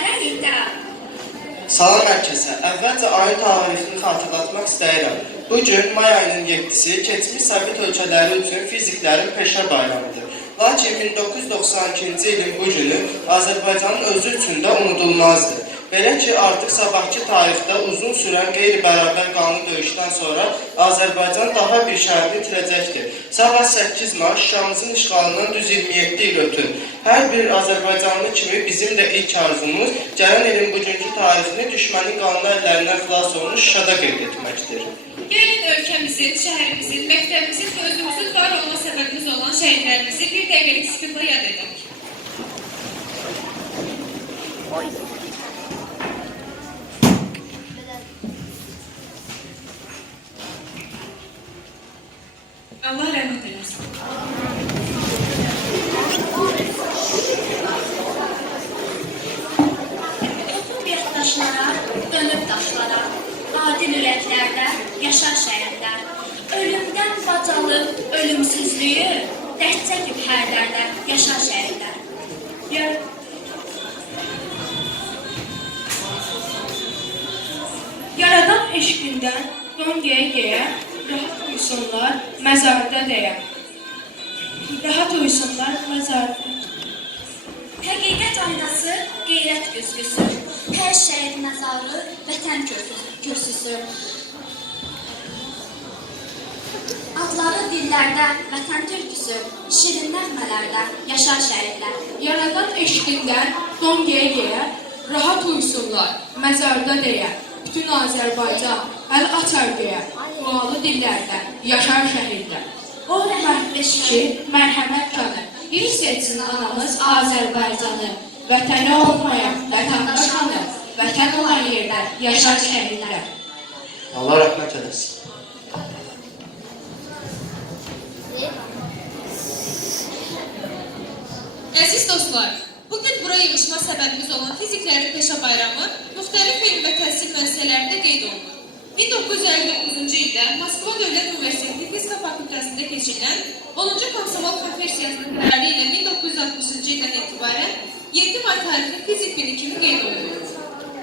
Sənəyində. Salam herkese. Əvvəlcə ayın tarixini xatırlatmaq istəyirəm. Bugün may ayının 7-si keçmiş Sovet ölkələri üçün fiziklərin peşə bayramıdır. Lakin 1992-ci ilin bu günü Azərbaycanın özü üçün də unudulmazdır. Belə ki, artıq sabahki tarixdə uzun sürən qeyri-bərabər qanun döyüşdən sonra Azərbaycan daha bir şəhərini itirəcəkdir. Sabah 8 mart Şuşamızın işğalından düz 27 il ötür. Hər bir Azərbaycanlı kimi bizim də ilk arzumuz gələn ilin bugünkü tarixini düşmənin qanlı əllərindən xilas olmuş Şuşada qeyd etməkdir. Gəlin ölkəmizin, şəhərimizin, məktəbimizin və özümüzün var olma səbəbimiz olan şəhidlərimizi bir dəqiqəlik sükunla yad edək. Allah rəhmət eləsin. Öpüb yaddaşlara, dönüb daşlara, adil ürəklərdə yaşar şəhidlər. Ölümdən bacalıb ölümsüzlüyü, dərd çəkib hər dərdə yaşar şəhidlər. Yaradan eşqindən don geyə-geyə, rahat uyusunlar məzarda deyə. Rahat uyusunlar məzarda. Həqiqət aynası, qeyrət güzgüsü, hər şəhid məzarı, vətən kürsüsü. Adları dillərdə, vətən türküsü, şirin nəğmələrdə yaşar şəhidlər. Yaradan eşqindən don geyə-geyə, rahat uyusunlar məzarda deyə. Bütün Azərbaycan əl açar deyə, dualı dillərdə yaşar şəhidlər. O rəhmət Ki, mərhəmət kanı, hiss etsin anamız Azərbaycanı. Vətəni olmayan vətəndaş hanı, vətən olan yerdə yaşar şəhidlər. Allah rəhmət eləsin. Əziz dostlar, bugün bura yığışma səbəbimiz olan fiziklərin peşə bayramı müxtəlif elm və təhsil müəssisələrində qeyd olunur. 1959-cu ildə Moskva Dövlət Universiteti Fizika Fakültəsində keçirilən 10-cu Komsomol konferensiyasının qərarı ilə 1960-cı ildən etibarən 7 may tarixli fizik günü kimi qeyd olunur.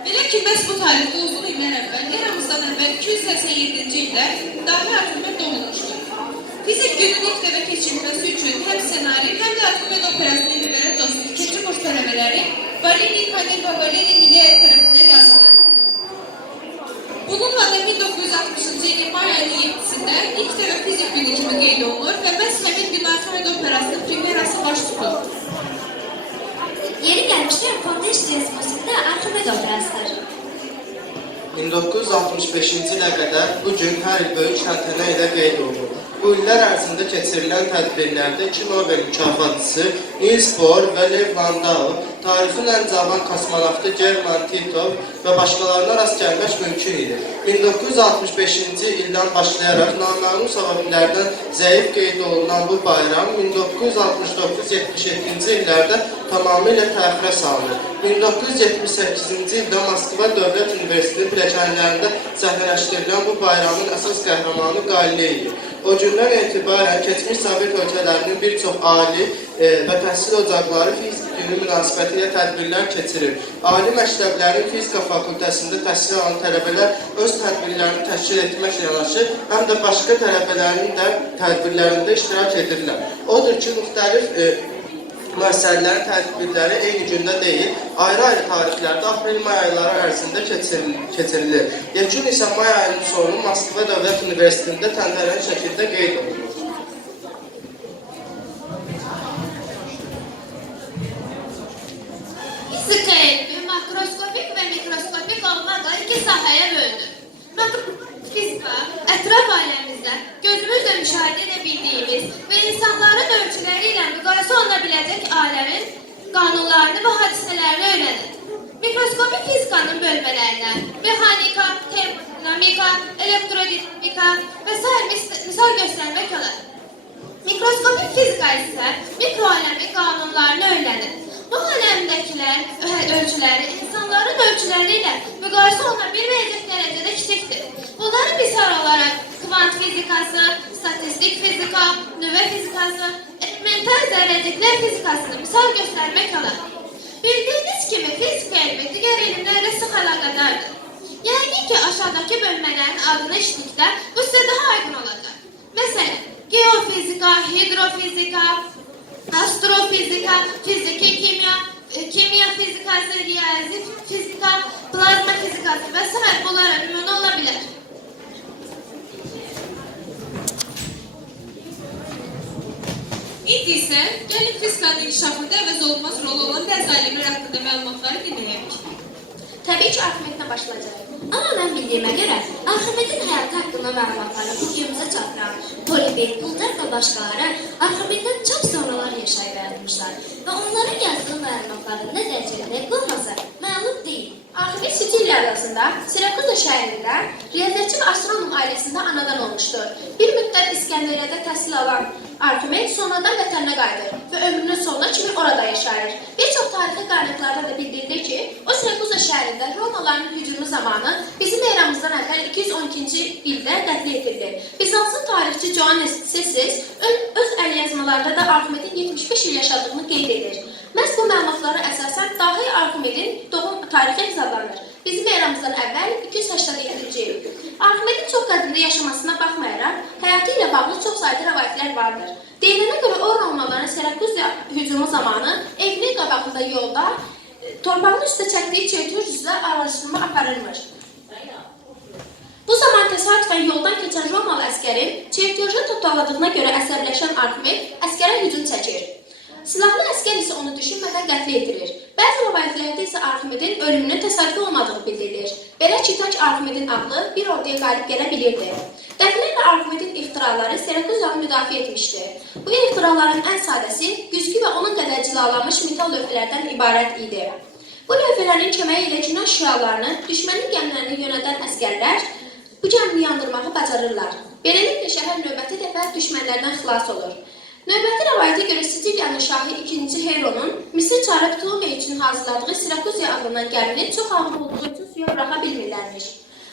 Belə ki, məhz bu tarixdə uzun illər əvvəl, eramızdan əvvəl 287-ci ildə dahi Arximed doğulmuşdur. Fizik günün ilk dəfə keçirilməsi üçün həm ssenari, həm də Arximed operasının librettosu, ikinci kurs tələbələri Valentin Kanepa Milli tərəfindən yazılır. Bununla da 1960-cı ilin may ayının 7-sində ilk dəfə fizik günü kimi qeyd olunur və məhz həmin gün Arximed operasının premyerası baş tutur. Yeri gəlmişlər Kondeş Cezmosunda Arximed operasıdır. 1965-ci ilə qədər bu gün hər il böyük təntənə ilə qeyd olunur. Bu illər ərzində keçirilən tədbirlərdə 2 Nobel mükafatçısı Niels Bohr və Lev Landau, tarixin ən cavan kosmonavtı German Titov və başqalarına rast gəlmək mümkün idi. 1965-ci ildən başlayaraq naməlum səbəblərdən zəif qeyd olunan bu bayram 1969-77-ci illərdə tamamilə təxirə salınır. 1978-ci ildə Moskva Dövlət Universiteti pilləkənlərində səhnələşdirilən bu bayramın əsas qəhrəmanı Galilei idi. O gündən etibarən keçmiş Sovet ölkələrinin bir çox ali və təhsil ocaqları fizik günü münasibəti ilə tədbirlər keçirir. Ali məktəblərin fizika fakültəsində təhsil alan tələbələr öz tədbirlərini təşkil etməklə yanaşı, həm də başqa tələbələrin də tədbirlərində iştirak edirlər. Odur ki, müxtəlif müəssisələrin tədbirləri eyni gündə deyil, ayrı-ayrı tarixlərdə aprel-may ayları ərzində keçirilir. Yekun isə may ayının sonu Moskva Dövlət Universitetində təntənəli şəkildə qeyd olunur. Fizika elmi makroskopik və mikroskopik olmaqla iki sahəyə bölünür. Fizika, ətraf aləmimizdə gözümüzlə müşahidə edə bildiyimiz və insanların ölçüləri ilə müqayisə oluna biləcək aləmin qanunlarını və hadisələrini öyrənir. Mikroskopik fizikanın bölmələrinə mexanika, termodinamika, elektrodinamika və s. misal göstərmək olar. Mikroskopik fizika isə mikroaləmin qanunlarını öyrənir. Bu aləmdəkilər ölçüləri insanların ölçüləri ilə müqayisə oluna bilməyəcək dərəcədə kiçikdir. Bunları misal olaraq kvant fizikası, statistik fizika, nüvə fizikası, elementar zərrəciklər fizikasını misal göstərmək olar. Bildiğiniz kimi fizika elmi digər elmlərlə sıx əlaqədardır. Yəqin ki, aşağıdakı bölmələrin adını eşitdikdə bu sizə daha aydın olacaq. Məsələn, geofizika, hidrofizika, astrofizika, fiziki kimya, kimya fizikası, riyazi fizika, plazma fizikası və s. bunlara ümumi ola bilər. İndi isə gəlin fizikanın inkişafında əvəz olmaz rol olan bəzi alimlər haqqında məlumatları dinləyək. Təbii ki, Arximeddən başlayacağıq. Amma mən bildiyimə görə, Arximedin həyatı haqqında məlumatları bugünümüzə çatdıran Polibey, Pulter və başqaları Arximeddən çox sonralar yaşayıb yaratmışlar və onların yazdığı məlumatların nə dərəcədə dəqiq olmasa məlum deyil. Arximed Sicilya arasında Sirakuza şəhərində riyaziyyatçı və astronom ailəsində anadan olmuşdur. Bir müddət İskəndəriyyədə təhsil alan Arximed sonradan vətəninə qayıdır və ömrünün sonuna kimi orada yaşayır. Bir çox tarixi qaynaqlarda da bildirilir ki, o Sirakuza şəhərində Romalıların hücumu zamanı bizim eramızdan əvvəl 212-ci ildə qətl edildi. Bizansın tarixçi Joannes Cesis öz əlyazmalarında da Arximedin 75 il yaşadığını qeyd edir. Məhz bu məlumatlara əsasən dahi Arximedin doğum tarixi hesablanır. Bizim eramızdan əvvəl 287-ci il. Arximedin çox qədimdə yaşamasına baxmayaraq, həyatı ilə bağlı çox sayda rəvayətlər vardır. Deyilənə görə o Romalıların Sirakuza hücumu zamanı evinin qabağında yolda torpağın üstə çəkdiyi çeytur üzrə araşdırma aparılmış. Bu zaman təsadüfən yoldan keçən Romalı əskərin çeyturcu tutaqladığına görə əsəbləşən Arximed əskərə hücum çəkir. Silahlı əskər isə onu düşünmədən qətl edilir. Bəzi rəvayətlərdə isə Arximedin ölümünün təsadüfi olmadığı bildirilir. Belə ki, tək Arximedin ağlı bir orduya qalib gələ bilirdi. Dəfələrlə Arximedin ixtiraları Sirakuzanı müdafiə etmişdi. Bu ixtiraların ən sadəsi güzgü və onun qədər cilalanmış metal lövhələrdən ibarət idi. Bu lövhələrin köməyi ilə günəş şüalarını düşmənin gəmilərini yönəldən əskərlər bu gəmini yandırmağı bacarırlar. Beləliklə şəhər növbəti dəfə düşmənlərdən xilas olur. Növbəti rəvayətə görə Siciliyanın şahı 2-ci Heronun Misir çarı Ptolomey üçün hazırladığı Sirakuzya adlanan gəmini çox ağır olduğu üçün suya buraxa bilmirlərmiş.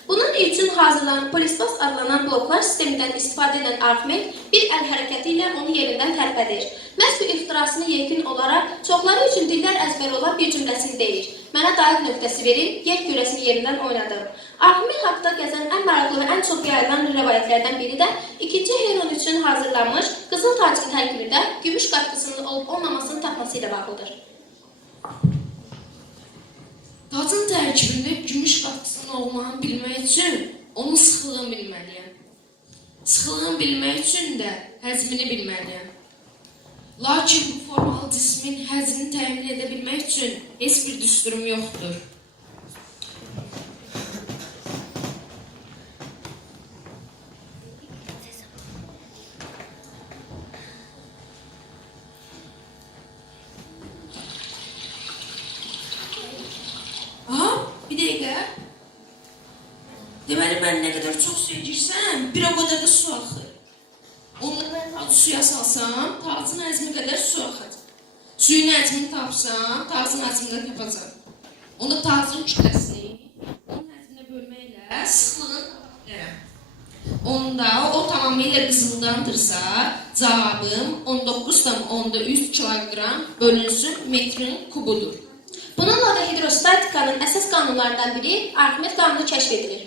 Bunun üçün hazırlanan Polisbas adlanan bloklar sistemindən istifadə edən Arximed bir əl hərəkəti ilə onu yerindən tərpədir. Məhz bu ixtirasını yekun olaraq çoxları üçün dillər əzbər olan bir cümləsini deyir. Mənə dair nöqtəsi verin, yer kürəsini yerindən oynadım. Arximed haqda gəzən ən maraqlı və ən çox yayılan rəvayətlərdən biri də 2-ci Heron üçün hazırlanmış qızıl tacın tərkibində gümüş qatqısının olub-olmamasını tapması ilə bağlıdır. Tacın tərkibində gümüş qatqısının olmağını bilmək üçün onun sıxlığını bilməliyəm. Sıxlığını bilmək üçün də həzmini bilməliyəm. Lakin bu formal cismin həzmini təmin edə bilmək üçün heç bir düsturum yoxdur. Aha, bir dəqiqə. Deməli, mən nə qədər çox suya girsəm, bir o qədər də su axır. Onları suya salsam, tacın həzmi qədər su axır. Suyun həzmini tapsam, tacın həzmini tapacam. Onda tacın kütləsini onun həzminə bölməklə sıxlığını tapacam. Onda o tamamilə qızıldandırsa, cavabım 19,3 kilogram bölünsün metrin kubudur. Bununla da hidrostatikanın əsas qanunlarından biri Arximed qanunu kəşf edilir.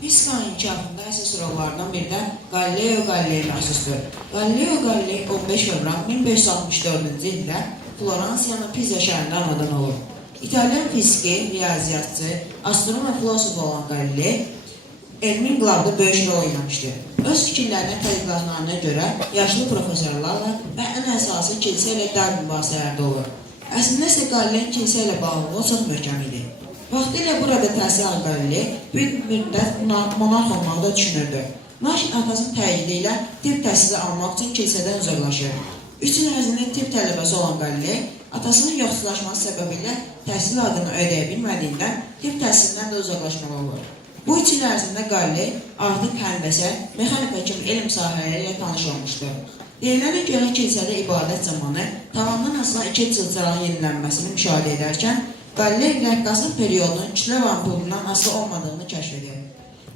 Fizikanın inkişafında əsas rollardan biri də Galileo Galilei məxsusdur. Galileo Galilei 15 fevral 1564-cü ildə Floransiyanın Pisa şəhərində anadan olur. İtalyan fiziki, riyaziyyatçı, astronom və filosof olan Galilei elmi inqilabda böyük rol oynamışdır. Öz fikirlərinə tədqiqatlarına görə yaşlı professorlarla və ən əsası kilsə ilə dərb mübahisələrdə olur. Əslində isə Galilein kilsə ilə bağlılığı çox möhkəm idi. Vaxtilə burada təhsil alan Galilei bir müddət monarx olmağı da düşünürdü. Lakin atasının təyidi ilə tibb təhsili almaq üçün kilsədən uzaqlaşır. 3 il ərzində tibb tələbəsi olan Galilei atasının yoxsullaşması səbəbilə təhsil haqqını ödəyə bilmədiyindən tibb təhsilindən də uzaqlaşmalı olur. Bu 3 il ərzində Galilei artıq hənbəsə, mexanika kimi elm sahələri ilə tanış olmuşdur. Deyilənə görə kilsədə ibadət zamanı tavandan asılan 2 çılçıranın yenilənməsini müşahidə edərkən Galilei rəqqasın periyodunun kütlə və ampulundan asılı olmadığını kəşf edir.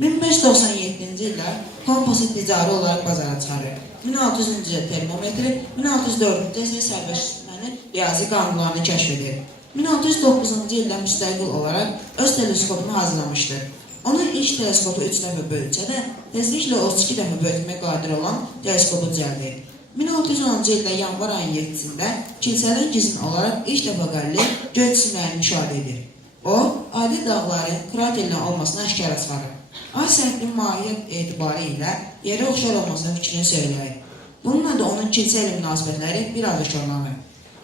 1597-ci 1697-ci ildə komposit ticari olaraq bazara çıxarır. 1600-cü ildə termometri, 1604-cü ildə sərbəst tutmanı riyazi qanunlarını kəşf edir. 1609-cu ildə müstəqil olaraq öz teleskopunu hazırlamışdır. Onun ilk teleskopu 3 dəfə böyütsə də, tezliklə 32 dəfə böyütməyə qadir olan teleskopu düzəldir. 1610-cu ildə yanvar ayının 7-sində kilsədən gizlin olaraq ilk dəfə Galiley göy cisimlərini müşahidə edir. O, adi dağların kraterlə olmasını aşkara çıxarır. Ay səthinin mahiyyət etibarı ilə yerə oxşar olmasının fikrini söyləyir. Bununla da onun kilsə ilə münasibətləri bir az şorlanır.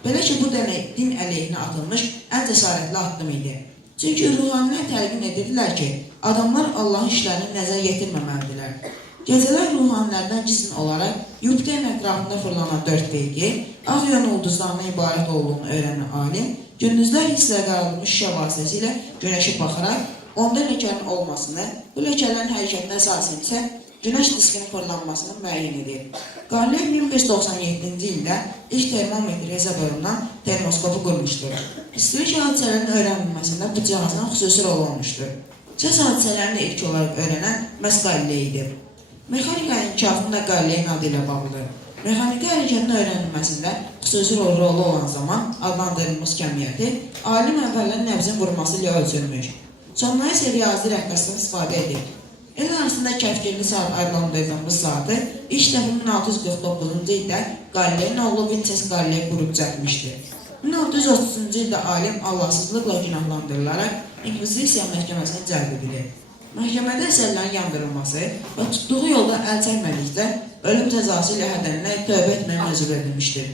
Belə ki, bu demək din əleyhinə atılmış ən cəsarətli addım idi. Çünki ruhanilər təlqin edirdilər ki, adamlar Allahın işlərini nəzər yetirməməlidirlər. Gecələr ruhanilərdən gizlin olaraq Yupiterin ətrafında fırlanan 4 beygi, ağ yön ulduzlarından ibarət olduğunu öyrənən alim, gündüzlər hisslə qaralmış şüşə vasitəsilə günəşə baxaraq, onda ləkənin olmasını, bu ləkələrin hərəkətinə əsasən isə günəş diskinin fırlanmasını müəyyən edir. Galiley 1597-ci ildə ilk termometri hesab olunan termoskopu qurmuşdur. İstilik hadisələrin öyrənilməsində bu cihazdan xüsusi rol olmuşdur. Səs hadisələrini ilk olaraq öyrənən məhz Galiley idi. Mexanikanın inkişafı da Galileyin adı ilə bağlıdır. Mexaniki hərəkətin öyrənilməsində xüsusi rolu olan zaman adlandırılmış kəmiyyəti alim əvvəllər nəbzin vurması ilə ölçülmüş. Sonlara isə riyazi rəqqasdan istifadə edir. El arasında kəfkirli saat adlandırdığımız saatı ilk dəfə 1649-cu ildə Galileyin oğlu Vinces Galilei qurub düzəltmişdir. 1630-cu ildə alim Allahsızlıqla günahlandırılaraq İnkvizisiya məhkəməsinə cəlb edilir. Məhkəmədə əsərlərin yandırılması və tutduğu yolda əl çəkmədikdə ölüm cəzası ilə hədəlinə tövbə etməyə məcbur edilmişdir.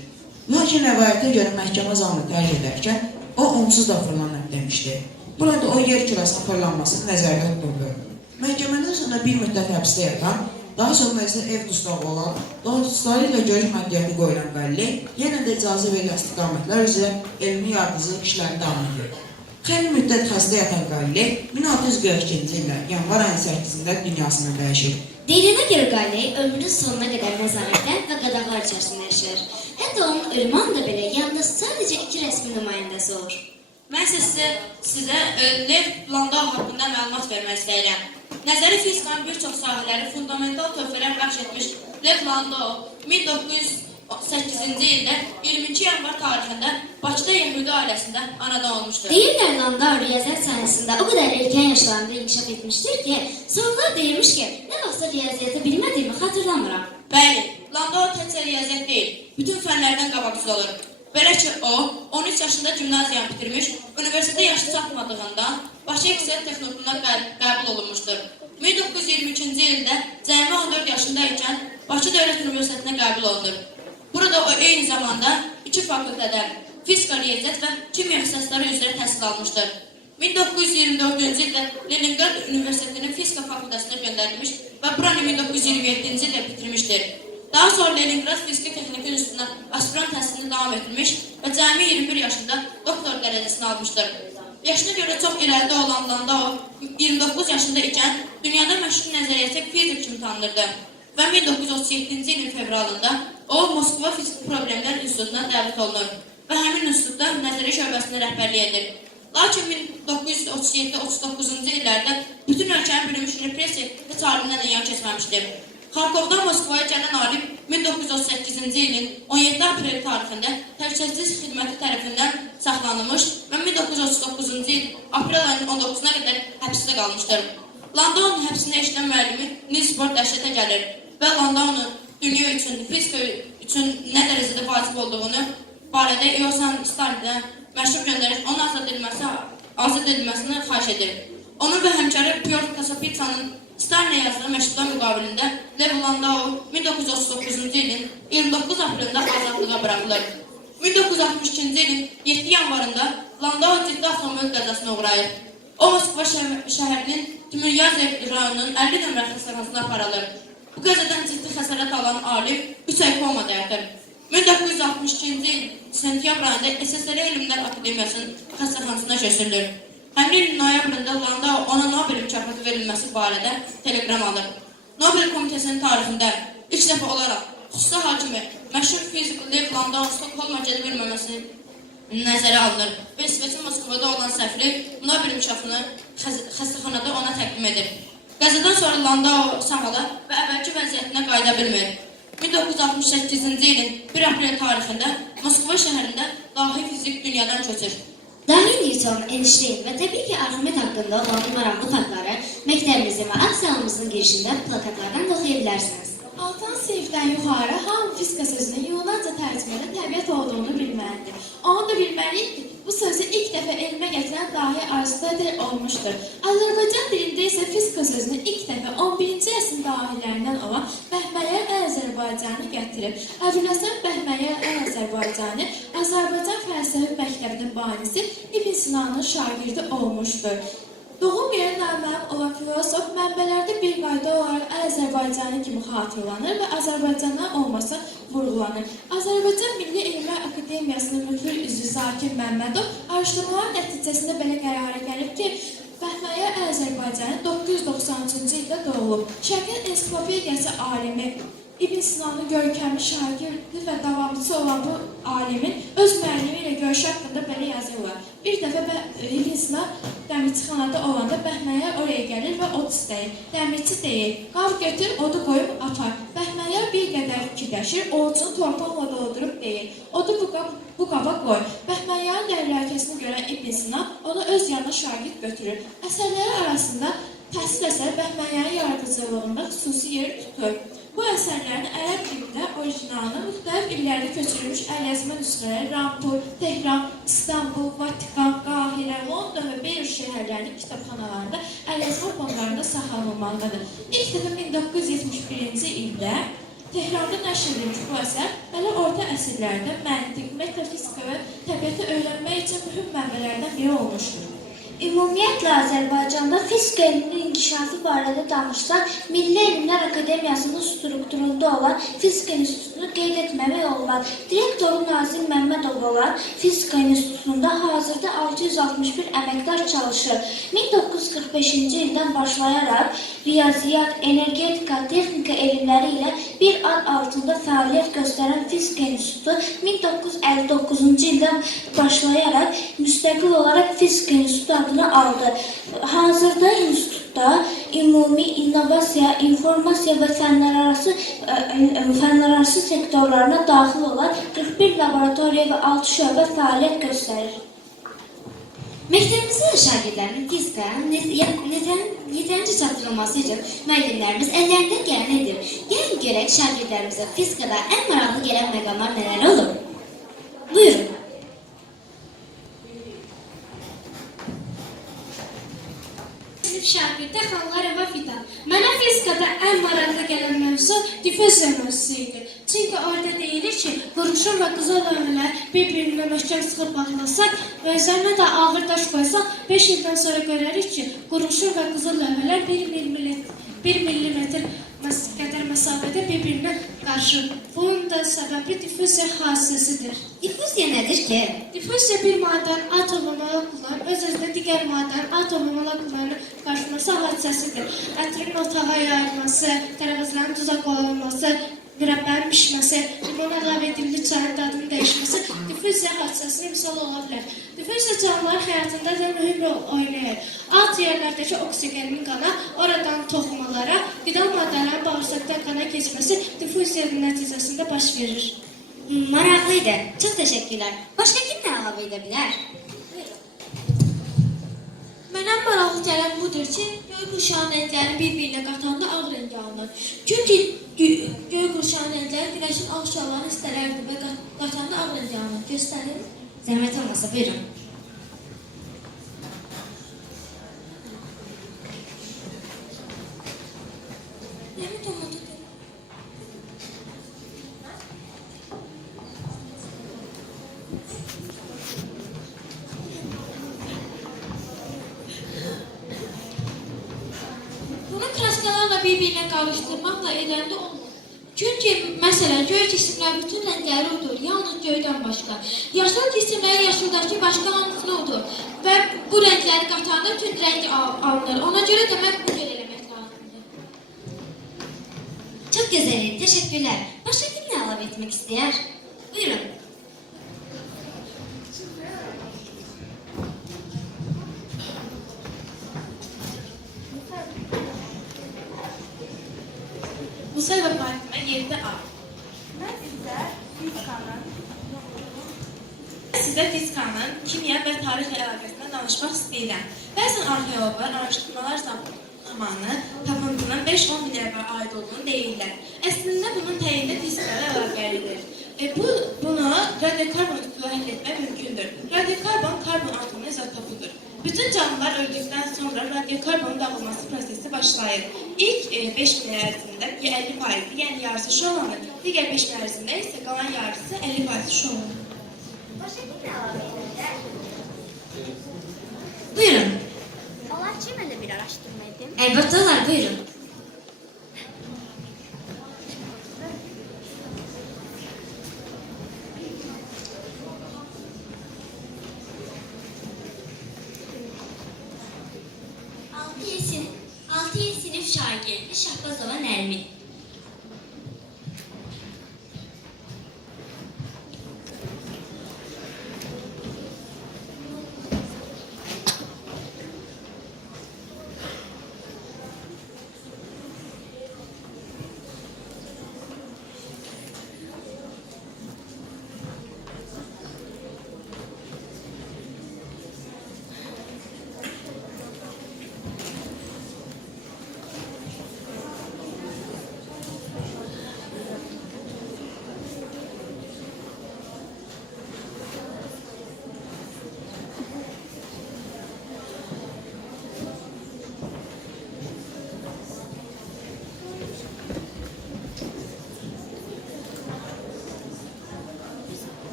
Lakin rəvayətə görə məhkəmə zalını tərk edərkən o onsuz da fırlanır demişdir. Burada o yer kürəsinin fırlanmasını nəzərdə tutuldu. Məhkəmədən sonra bir müddət həbsdə yatan, daha sonra isə ev dustağı olan, dostları ilə görüş məddiyyəti qoyulan Galiley yenə də icazə verilən istiqamətlər üzrə elmi yardımcılıq işlərini davam edir. Xeyli müddət xəstə yatan Galiley 1642-ci ildə yanvar ayının 8-də dünyasını dəyişir. Deyilinə görə Galiley ömrünün sonuna qədər nəzarətdən və qadağalar içərisində yaşayır. Hətta onun ölümü anda belə yanında sadəcə 2 rəsmi nümayəndəsi olur. Mən sizə Lev Landau haqqında məlumat vermək istəyirəm. Nəzəri fizikanın bir çox sahələri fundamental töhfələr bəxş etmiş Lev Landau 1908-ci ildə 22 yanvar tarixində Bakıda Yəhudi ailəsində anadan olmuşdur. Deyirlər Landau riyaziyyat sahəsində o qədər erkən yaşlarında inkişaf etmişdir ki, sonralar deyilmiş ki, nə vaxtsa riyaziyyatı bilmədiyimi xatırlamıram. Bəli, Landau təkcə riyaziyyat deyil, bütün fənlərdən qabaqsız olur. Belə ki, o, 13 yaşında gimnaziyanı bitirmiş, universitetə yaşı çatmadığından Bakı İqtisadiyyat Texnikumuna qəbul olunmuşdur. 1922-ci ildə cəmi 14 yaşında ikən Bakı Dövlət Universitetinə qəbul olunur. Burada o eyni zamanda 2 fakültədə fizika, riyaziyyat və kimya ixtisasları üzrə təhsil almışdır. 1924-cü ildə Leningrad Universitetinin fizika fakültəsinə göndərilmiş və buranı 1927-ci ildə bitirmişdir. Daha sonra Leningrad Fiziki Texniki İnstitutuna aspirant təhsilini davam etdirmiş və cəmi 21 yaşında doktor dərəcəsini almışdır. Yaşına görə çox irəlidə olan Landau 29 yaşında ikən dünyada məşhur nəzəriyyəçi fizik kimi tanınırdı və 1937-ci ilin fevralında o Moskva Fiziki Problemlər İnstitutuna dəvət olunur və həmin institutda nəzəriyyə şöbəsində rəhbərlik edir. Lakin 1937-39-cu illərdə bütün ölkənin bürünmüş repressiya heç alimdən yan keçməmişdir. Xarkovdan Moskvaya gələn alim 1938-ci ilin 17 aprel tarixində təhlükəsizlik xidməti tərəfindən saxlanılmış və 1939-cu il aprel ayının 19-na qədər həbsdə qalmışdır. Landau'nun həbsində işləyən müəllimi Niels Bohr dəhşətə gəlir və Landau'nun dünya üçün, fizika üçün nə dərəcədə vacib olduğunu barədə Iosif Stalin'dən məşhur göndərib onun azad edilməsini xahiş edir. Onun və həmkarı Pyotr Kasapitsanın Stalin'ə yazdığı məktublar müqabilində Lev Landau 1939-cu ilin 29 aprelində azadlığa buraxılır. 1962-ci ilin 7 yanvarında Landau ciddi avtomobil qəzasına uğrayır. O, Moskva şəhərinin Tümüryazev rayonunun 50 nömrəli xəstəxanasına aparılır. Bu qəzadan ciddi xəsarət alan alim 3 ay komada yatır. 1962-ci il sentyabr ayında SSR Elmlər Akademiyasının xəstəxanasına köçürülür. Həmin ilin noyabrında Landau ona Nobel mükafatı verilməsi barədə telegram alır. Nobel komitəsinin tarixində ilk dəfə olaraq xüsusi hakimi məşhur fizik Lev Landau'nun Stokholma gedib verməməsi nəzərə alınır və İsveçin Moskvada olan səfiri Nobel mükafatını xəstəxanada ona təqdim edir. Qəzadan sonra Landau sahada və əvvəlki vəziyyətinə qayıda bilmir. 1968-ci ilin 1 aprel tarixində Moskva şəhərində dahi fizik dünyadan köçür. Dahi Newton, Einstein və təbii ki Arximed haqqında olan maraqlı faktları məktəbimizin və akselımızın girişində plakatlardan da oxuya bilərsiniz. 6 sinifdən yuxarı hamı fizika sözünün Yunanca tərcümədə təbiət olduğunu bilməlidir. Onu da bilməliyik ki, bu sözü ilk dəfə elmə gətirən dahi Aristotel olmuşdur. Azərbaycan dilində isə fizika sözünü ilk dəfə 11-ci əsrin dahilərindən olan Bəhməyər Əl-Azərbaycanı gətirib. Əbülhəsən Bəhməyər Əl-Azərbaycanı Azərbaycan fəlsəfi məktəbinin banisi İbn Sinanın şagirdi olmuşdur. Doğum yeri naməlum olan filosof mənbələrdə bir qayda olaraq Əl-Azərbaycanı kimi xatırlanır və Azərbaycandan olması vurğulanır. Azərbaycan Milli Elmlər Akademiyasının müxbir üzvü Zakir Məmmədov araşdırmalar nəticəsində belə qərara gəlib ki, Bəhməyər Əl-Azərbaycanı 993-cü ildə doğulub. Şərqin ensiklopediyası alimi İbn Sinanın görkəmli şagirdi və davamçısı olan bu alimin öz müəllimi ilə görüşü haqqında belə yazırlar. Bir dəfə İbn Sinan dəmirçixanada olanda Bəhməyər oraya gəlir və od istəyir. Dəmirçi deyir, qab götür, odu qoyub apar. Bəhməyər bir qədər fikirləşir, ovucunu torpaqla doldurub deyir, odu bu qaba qoy. Bəhməyərin dərrakəsini görən İbn Sinan onu öz yanına şagird götürür. Əsərləri arasında təhsil əsəri Bəhməyərin yaradıcılığında xüsusi yer tutur. Bu əsərlərin ərəb dilində orijinalını müxtəlif illərdə köçürülmüş əlyazma nüsxələri Rampur, Tehran, İstanbul, Vatikan, Qahirə, London və Beyrut şəhərlərinin kitabxanalarında əlyazma fonlarında saxlanılmalıdır. İlk dəfə 1971-ci ildə Tehranda nəşr edilmiş bu əsər hələ orta əsrlərdə məntiq, metafizika və təbiəti öyrənmək üçün mühüm mənbələrdən biri olmuşdur. Ümumiyyətlə Azərbaycanda fizika elminin inkişafı barədə danışsaq, Milli Elmlər Akademiyasının strukturunda olan Fizika İnstitutunu qeyd etməmək olar. Direktoru Nazim Məmmədov olan Fizika İnstitutunda hazırda 661 əməkdar çalışır. 1945-ci ildən başlayaraq riyaziyyat, energetika, texnika elmləri ilə bir ad altında fəaliyyət göstərən Fizika İnstitutu 1959-cu ildən başlayaraq müstəqil olaraq Fizika İnstitutu adını aldı. Hazırda institutda ümumi innovasiya, informasiya və fənlərarası sektorlarına daxil olan 41 laboratoriya və 6 şöbə fəaliyyət göstərir. Məktəbimizin şagirdlərinin fizikaya yetərincə çatdırılması üçün müəllimlərimiz əllərindən gələni edir. Gəlin görək şagirdlərimizə fizikada ən maraqlı gələn məqamlar nələr olur? Buyurun. Şagirdə Xanlarova Fidan. Mənə fizikada ən maraqlı gələn mövzu diffuziya mövzusu idi. Çünki orada deyilir ki, quruşun və qıza lövhələr bir-birinə möhkəm sıxıb bağlasaq və üzərinə də ağır daş qoysaq, 5 ildən sonra görərik ki, quruşun və qıza lövhələr 1 millimetr qədər məsafədə bir-birinə qarışır. Bunun da səbəbi diffuziya hadisəsidir. Diffuziya nədir ki? Diffuziya bir maddənin atom və moleküllərin öz-özünə digər maddənin atom və moleküllərin qarışması hadisəsidir. Ətrin otağa yayılması, tərəvəzlərin duza qoyulması, mürəbbənin pişməsi, limon əlavə edilmiş çayın dadının dəyişməsi diffuziya hadisəsinə misal ola bilər. Diffuziya canlıların həyatında da mühüm rol oynayır. Alt yerlərdəki oksigenin qana, oradan toxumalara, qida maddələrin bağırsaqdan qana keçməsi diffuziya nəticəsində baş verir. Maraqlıydı. Çox təşəkkürlər. Başqa kim nə əlavə edə bilər? Mənə maraqlı gələn budur ki, göy qurşağın rəngləri bir-birinə qatanda ağ rəng alınır. Çünki göy qurşağın rəngləri günəşin ağ şüalarını hissələrdir və qatanda ağ rəng alınır. Göstərin. Zəhmət olmasa, buyurun. Zəhmət olmadı. Bunu kraskalarla bir-birinə qarışdırmaqla edəndə olmur. Çünki, məsələn, göy cisimlər bütün rəngləri udur, yalnız göydən başqa. Yaşıl cisimlər yaşıldakı başqa hamısını udur və bu rəngləri qatanda tünd rəng alınır. Ona görə də mən bu cür eləmək lazımdır. Çox gözəl, təşəkkürlər. Başqa kim nə əlavə etmək istəyər? Buyurun. Musay və Fatimə 7A. Sizə fizikanın kimya və tarix əlaqəsindən danışmaq istəyirəm. Bəzən arxeologlar araşdırmalar zamanı tapıntının 5-10 min əvvəl aid olduğunu deyirlər. Əslində bunun təyinində fizikaya əlaqəlidir. Bunu radiokarbon üstülə həll etmək mümkündür. Radiokarbon karbon atomunun izotopudur. Bütün canlılar öldükdən sonra radiokarbonun dağılması prosesi başlayır. İlk 5 min ərzində 50%, yəni yarısı şu olanır. Digər 5 min ərzində isə qalan yarısı 50% şu olanır. Buyurun. Onlar kim elə bir araşdırma edin? Əlbəttə olar, buyurun. Altı yıl sinif şagirdi Şahbazova Nərmin.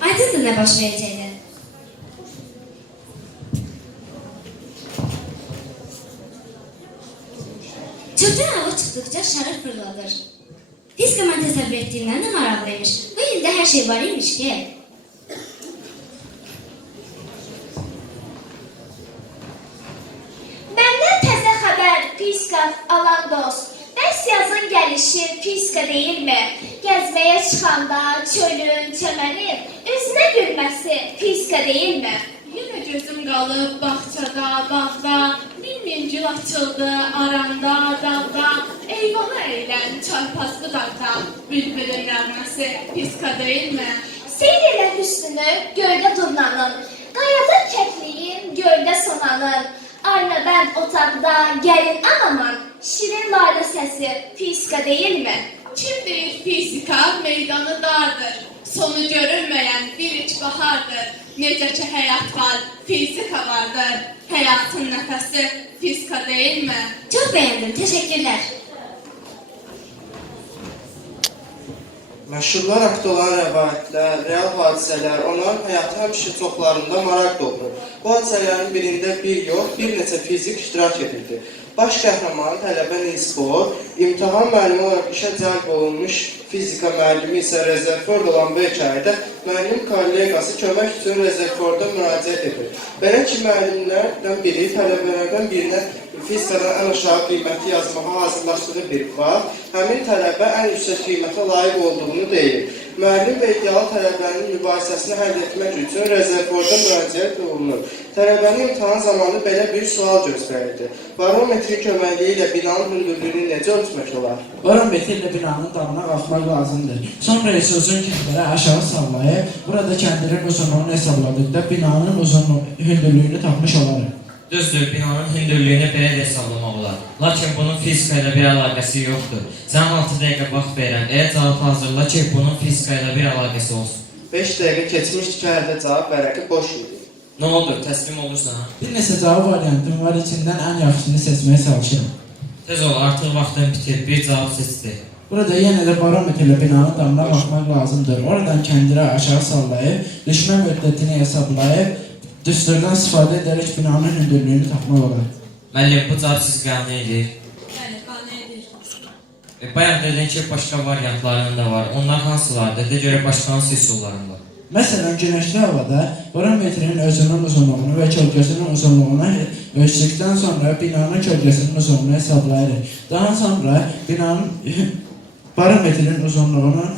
Aydındır nə baş verəcəkdir? Çöpdən hava çıxdıqca şarır fırladır. Fizika mən təsəvvür etdiyimdən də maraqlıymış. Bu ildə hər şey var imiş ki. Məndən təzə xəbər fizika alan dost. Bəs yazın gəlişi fizika deyilmi? Gəzməyə çıxanda çölün, çəmənin üzünə gülməsi fizika deyilmi? Yenə gözüm qalıb bağçada, bağda, min gül açıldı aranda, dağda, eyvanı eylən çarpazlı dağda, bülbülün nəğməsi fizika deyilmi? Seyr elə hüsnünü göldə durnanın, qayada kəkliyin göldə sonanın, aynabənd otaqda gəlin anaman, şirin layla səsi fizika deyilmi? Kim deyir fizika meydanı dardır, sonu görülməyən bir iç bahardır. Necə ki həyat var, fizika vardır, həyatın nəfəsi fizika deyilmi? Çox bəyəndim, təşəkkürlər. Məşhurlar haqqında olan rəvayətlər, real hadisələr onların həyatı həmişə çoxlarında maraq doğurur. Bu hadisələrin birində bir yox, bir neçə fizik iştirak edirdi. Baş qəhrəman tələbə Nilsfor, imtahan müəllimi olaraq işə cəlb olunmuş fizika müəllimi isə Rezerford olan bu hekayədə müəllim kolleqası kömək üçün Rezerforda müraciət edir. Belə ki, müəllimlərdən biri tələbələrdən birinə fizikadan ən aşağı qiyməti yazmağa hazırlaşdığı bir vaxt, həmin tələbə ən yüksək qiymətə layiq olduğunu deyir. Müəllim və ideal tələbənin mübahisəsini həll etmək üçün Rezerforda müraciət olunur. Tələbənin imtahan zamanı belə bir sual göstərildi. Barometrin köməkliyi ilə binanın hündürlüyünü necə ölçmək olar? Barometr ilə binanın damına qalxmaq lazımdır. Sonra isə uzun kəndirə aşağı sallayıb, burada kəndirin uzunluğunu hesabladıqda binanın hündürlüyünü tapmış olarıq. Düzdür, binanın hündürlüyünü belə də hesablamaq olar. Lakin bunun fizika ilə bir əlaqəsi yoxdur. Sən 6 dəqiqə vaxt verirəm. Elə cavab hazırla ki, bunun fizika ilə bir əlaqəsi olsun. 5 dəqiqə keçmişdi ki, hərdə cavab vərəqi boş idi. Nə olur, təslim olursan? Bir neçə cavab variantım var, içindən ən yaxşısını seçməyə çalışırım. Tez ol, artıq vaxtın bitir, bir cavab seçdi. Burada yenə də barometrlə binanın damına qalxmaq lazımdır. Oradan kəndirə aşağı sallayıb, düşmə müddətini hesablayıb, düsturdan istifadə edərək binanın hündürlüyünü tapmaq olar. Müəllim, bu cavab siz qəbul edir. Bəli, Bayaq dedin ki, başqa variantlarının da var. Onlar hansılardır? De görək başqa hansı üsulların var? Məsələn, günəşli havada barometrin özünün uzunluğunu və kölgəsinin uzunluğunu ölçdükdən sonra binanın kölgəsinin uzunluğunu hesablayırıq. Daha sonra binanın barometrin uzunluğunun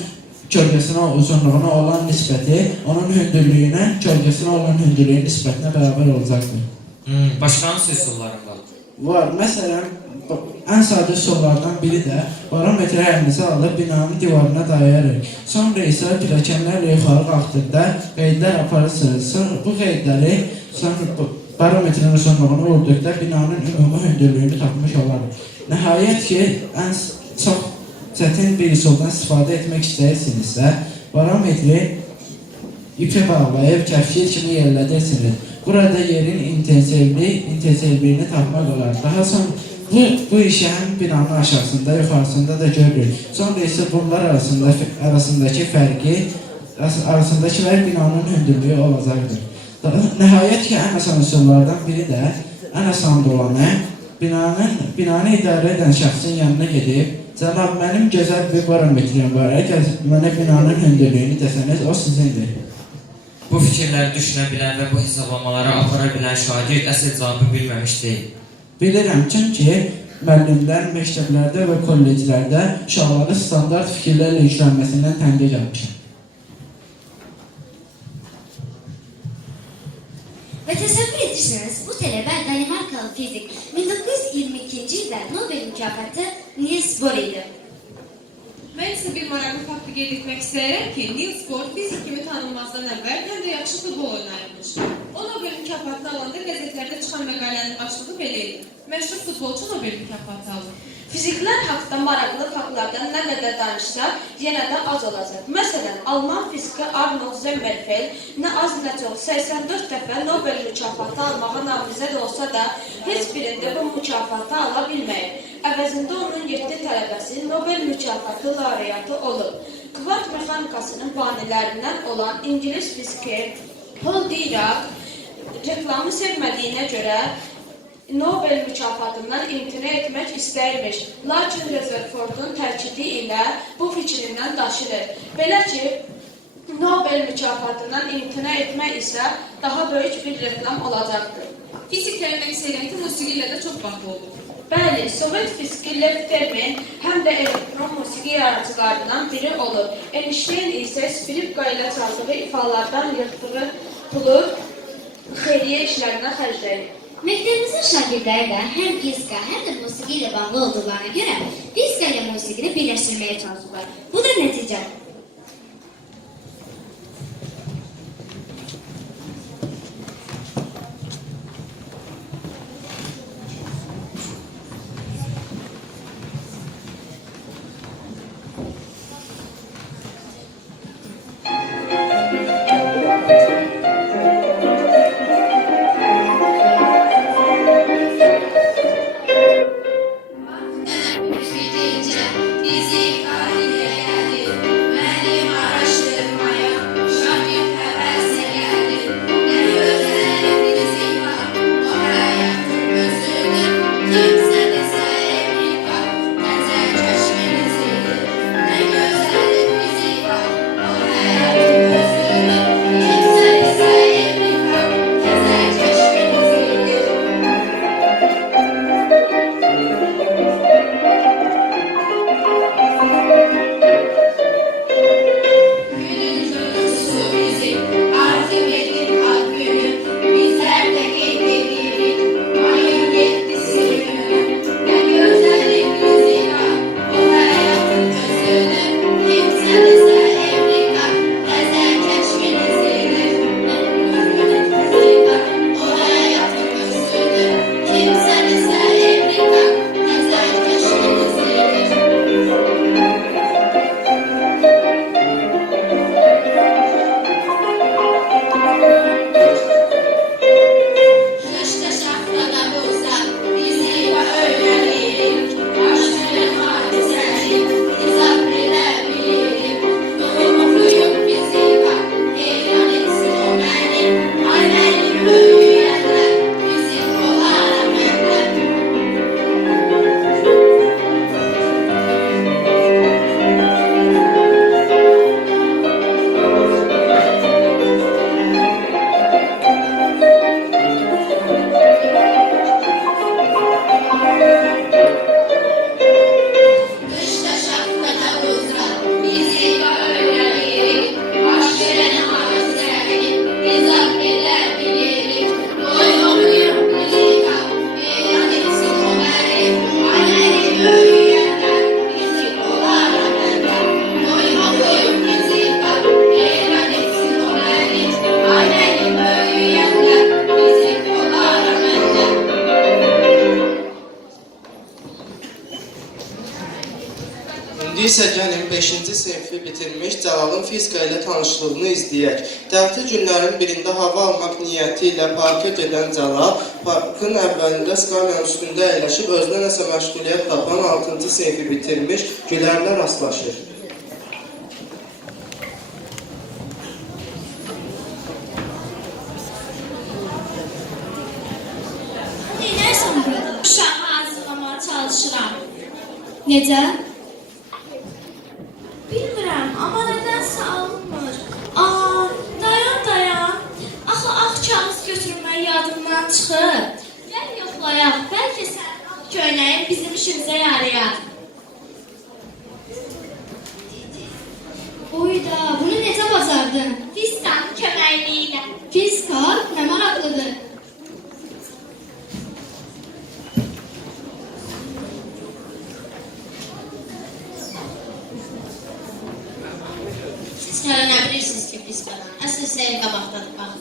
kölgəsinə uzunluğuna olan nisbəti onun hündürlüyünə, kölgəsinə olan hündürlüyün nisbətinə bərabər olacaqdır. Başqa hansı üsulların var? Var. Məsələn, ən sadə üsullardan biri də barometri əlinize alıb binanın divarına dayayırıq. Sonra isə pilləkənlərlə yuxarı qalxdıqda qeydlər aparırsınız. Bu qeydləri sonra barometrin uzunluğunu vurduqda binanın ümumi hündürlüyünü tapmış olarıq. Nəhayət ki, ən çox çətin bir üsuldan istifadə etmək istəyirsinizsə, barometri ipə bağlayıb kəfkir kimi yerlədirsiniz. Burada yerin intensivliyini tapmaq olar. Daha sonra bu işi həm binanın aşağısında, yuxarısında da görürük. Sonra isə bunlar arasındakı fərq binanın hündürlüyü olacaqdır. Nəhayət ki, ən asan üsullardan biri də, ən asan olanı, binanı idarə edən şəxsin yanına gedib, cənab, mənim gözəl bir barometrim var, əgər mənə binanın hündürlüyünü desəniz, o sizindir. Bu fikirləri düşünə bilən və bu hesablamaları apara bilən şagird əsl cavabı bilməmiş deyil. Bilirəm, çünki müəllimlər məktəblərdə və kolleclərdə uşaqları standart fikirlərlə yüklənməsindən tənqid etmişəm. Və təsəvvür edirsiniz, bu tələbə Danimarkalı fizik 1922-ci ildə Nobel mükafatı Niels Bohr idi. Mən isə bir maraqlı faktı qeyd etmək istəyirəm ki, Niels Bohr fizik kimi tanınmazdan əvvəl həm də yaxşı futbol oynayırmış. O Nobel mükafatını alanda qəzetlərdə çıxan məqalənin başlığı belə idi. Məşhur futbolçu Nobel mükafatı alır. Fiziklər haqqında maraqlı faktlardan nə qədər danışsaq, yenə də az olacaq. Məsələn, Alman fiziki Arnold Sommerfeld nə az nə çox 84 dəfə Nobel mükafatı almağa namizəd olsa da, heç birində bu mükafatı ala bilməyib. Əvəzində onun 7 tələbəsi Nobel mükafatı laureatı olub. Kvant mexanikasının banilərindən olan İngilis fiziki Paul Dirac reklamı sevmədiyinə görə Nobel mükafatından imtina etmək istəyirmiş. Lakin Rutherfordun tərkidi ilə bu fikrindən daşınır. Belə ki, Nobel mükafatından imtina etmək isə daha böyük bir reklam olacaqdır. Fiziklərin əksəriyyəti musiqi ilə də çox bağlı olur. Bəli, Sovet fiziki Lev Termin həm də elektron musiqi yaradıcılarından biri olur. Einstein isə skripka ilə çaldığı ifalardan yığdığı pulu xeyriyyə işlərinə xərcləyir. Məktəbimizin şagirdləri də həm fizika, həm də musiqi ilə bağlı olduqlarına görə fizika ilə musiqini birləşdirməyə çalışırlar. Bu da nəticə. Fizik, İndi isə gəlin 5-ci sinfi bitirmiş Cəlalın fizika ilə tanışlığını izləyək. Tətil günlərin birində hava almaq niyyəti ilə parka gedən Cəlal, parkın əvvəlində skalanın üstündə əyləşib özünə nəsə məşğuliyyət tapan 6-cı sinfi bitirmiş Gülərlə rastlaşır. Neynərsən burada? Uşağı hazırlamaya çalışıram. Necə? Bilmirəm, amma nədənsə alınmır. Dayan. Axı ağ kağız götürmək yadımdan çıxıb. Gəl yoxlayaq, bəlkə sənin köynəyin bizim işimizə yarayar. Oyda, bunu necə bacardın? Fiskanın köməkliyi. Fiska? Nə maraqlıdır. Siz hələ nə bilirsiniz ki, fiskadan? Əsl seyir qabaqdadır, bax.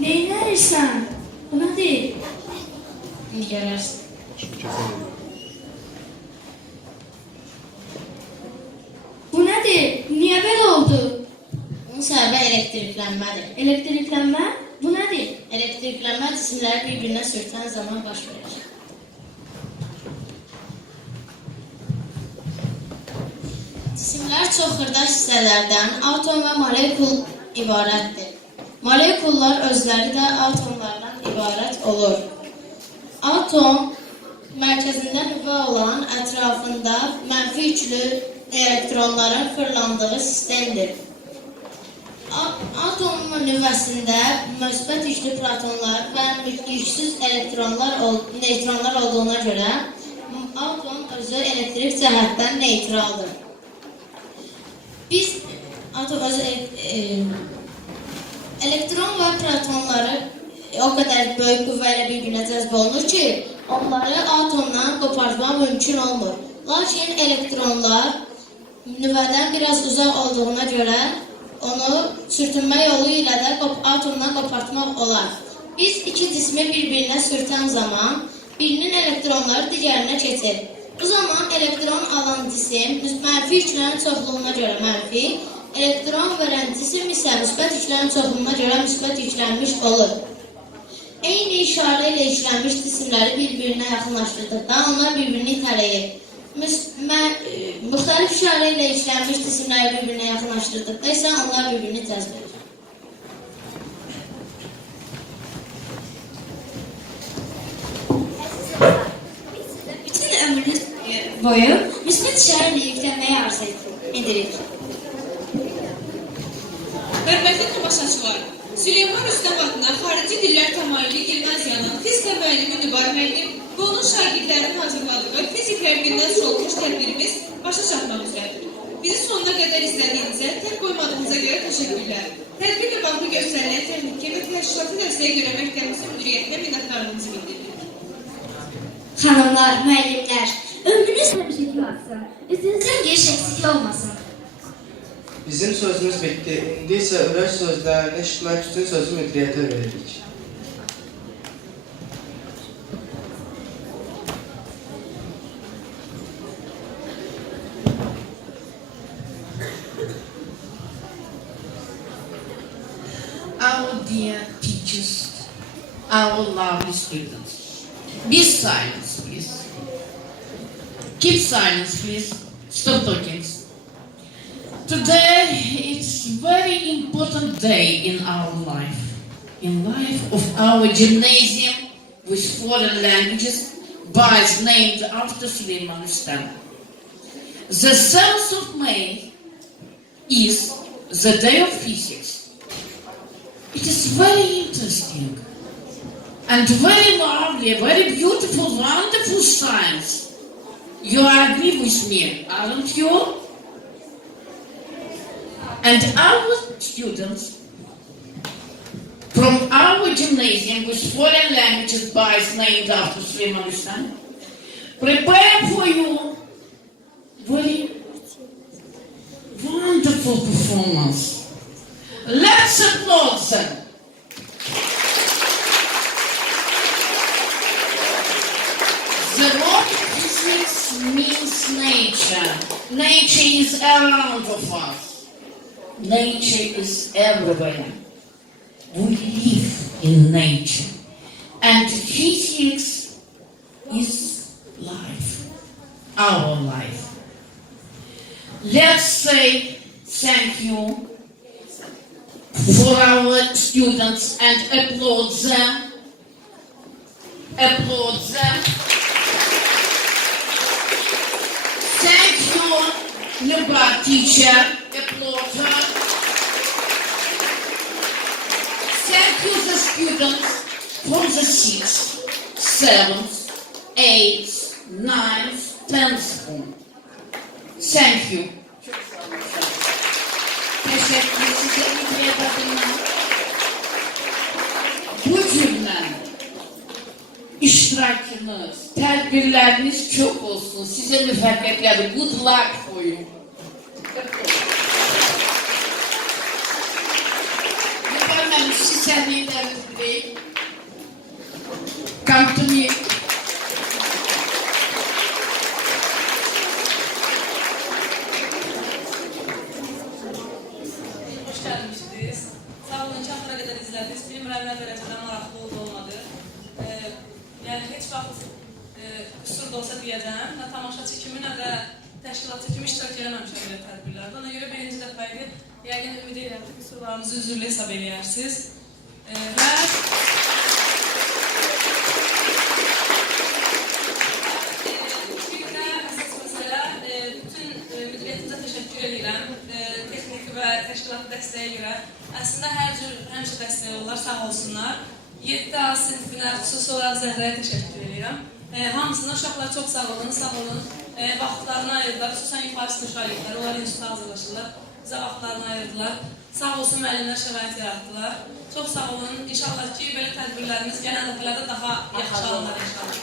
Neynərsən? Bu nədir? İndi görərsən. Bu nədir? Niyə belə oldu? Bunun səbəbi elektriklənmədir. Elektriklənmə? Bu nədir? Elektriklənmə cisimləri bir-birinə sürtən zaman baş verir. Cisimlər çox xırda hissələrdən atom və molekul ibarətdir. Molekullar özləri də atomlardan ibarət olur. Atom mərkəzində nüvə olan ətrafında mənfi yüklü elektronların fırlandığı sistemdir. Atomun nüvəsində müsbət yüklü protonlar və yüksüz neytronlar olduğuna görə atom özü elektrik cəhətdən neytraldır. Atom özü elektron və protonları o qədər böyük qüvvə ilə bir-birinə cəzb olunur ki, onları atomdan qopartmaq mümkün olmur. Lakin elektronlar nüvədən biraz uzaq olduğuna görə onu sürtünmə yolu ilə də atomdan qopartmaq olar. Biz iki cismi bir-birinə sürtən zaman birinin elektronları digərinə keçir. Bu zaman elektron alan cisim mənfi yüklərin çoxluğuna görə mənfi, elektron verən cisim isə müsbət yüklərin çoxluğuna görə müsbət yüklənmiş olur. Eyni işarə ilə işlənmiş cisimləri bir-birinə yaxınlaşdırdıqda onlar bir-birini itələyir. Müxtəlif işarə ilə işlənmiş cisimləri bir-birinə yaxınlaşdırdıqda isə onlar bir-birini cəzb edir. Bütün ömrünüz boyu müsbət işarə ilə yüklənməyi arzu edirik. Hörmətli tamaşaçılar, Süleyman Rüstəm adına xarici dillər təmayüllü gimnaziyanın fizika müəllimi Nübar müəllim və onun şagirdlərinin hazırladığı fiziklər gündən sorulmuş tədbirimiz başa çatmaq üzrədir. Bizi sonuna qədər izlədiyinizə, tək qoymadığınıza görə təşəkkürlər. Tədbirlə bağlı göstərilən texniki və təşkilatı dəstəyə görə məktəbimizin müdiriyyətinə minnətdarlığımızı bildiririk. Xanımlar, müəllimlər, ömrünüz həmişəki olsun. Üzünüzdən giriş eksik olmasın. Bizim sözümüz bitdi. İndi isə ürək sözlərini eşitmək üçün sözü müdiriyyətə veririk. Our dear teachers, our lovely students, be silent, please. Keep silence, please. Stop talking. Today it's a very important day in our life, in life of our gymnasium with foreign languages, boys named after Süleyman Rüstəm. The 7th of May is the day of physics. It is very interesting and very lovely, very beautiful, wonderful science. You agree with me, aren't you? And our students from our our gymnasium with foreign languages boys named after Süleyman Rüstem prepare for you very wonderful performance. Let's applaud them. The word physics means nature. Nature is around of us. Nature is everywhere. We live in nature. And physics is life. Our life. Let's say thank you for our students and applaud them. Applaud them. Thank you, Luba teacher. Applaud her. Thank you, the students from the 6th, 7th, 8th, 9th, 10th form. Thank you. Teşekkür ederim. Bu cümle iştirakınız, tedbirleriniz çok olsun. Size müvaffakiyetler, good luck for you. Efendim, siz senliğinleriniz değil. Come to me. Hoş gelmişsiniz. Sağ olun ki axıra qədər izlədiniz. Bilmirəm nə dərəcədə maraqlı oldu-olmadı. Yəni heç vaxt qüsur da olsa deyəcəm. Nə tamaşaçı kimi, nə də təşkilatçı kimi iştirak eləməmişəm belə tədbirlərdə. Ona görə birinci dəfə idi. Yəqin ümid edirəm ki, qüsurlarınızı üzürlü hesab eləyərsiniz. Və bir də əsas məsələ, bütün müdiriyyətimizə təşəkkür edirəm. Texniki və təşkilatı dəstəyə görə. Əslində hər cür həmişə dəstək olurlar, sağ olsunlar. 7A sinifinə xüsusi olaraq Zəhrəyə təşəkkür edirəm. Hamısına uşaqlar çox sağ olun, sağ olun. Vaxtlarını ayırdılar, xüsusən yuxarı sinif şagirdləri, onlar instituta hazırlaşırlar. Bizə vaxtlarını ayırdılar. Sağ olsun müəllimlər şərait yaratdılar. Çox sağ olun. İnşallah ki, belə tədbirlərimiz gələn dəfələrdə daha yaxşı alınlar inşallah.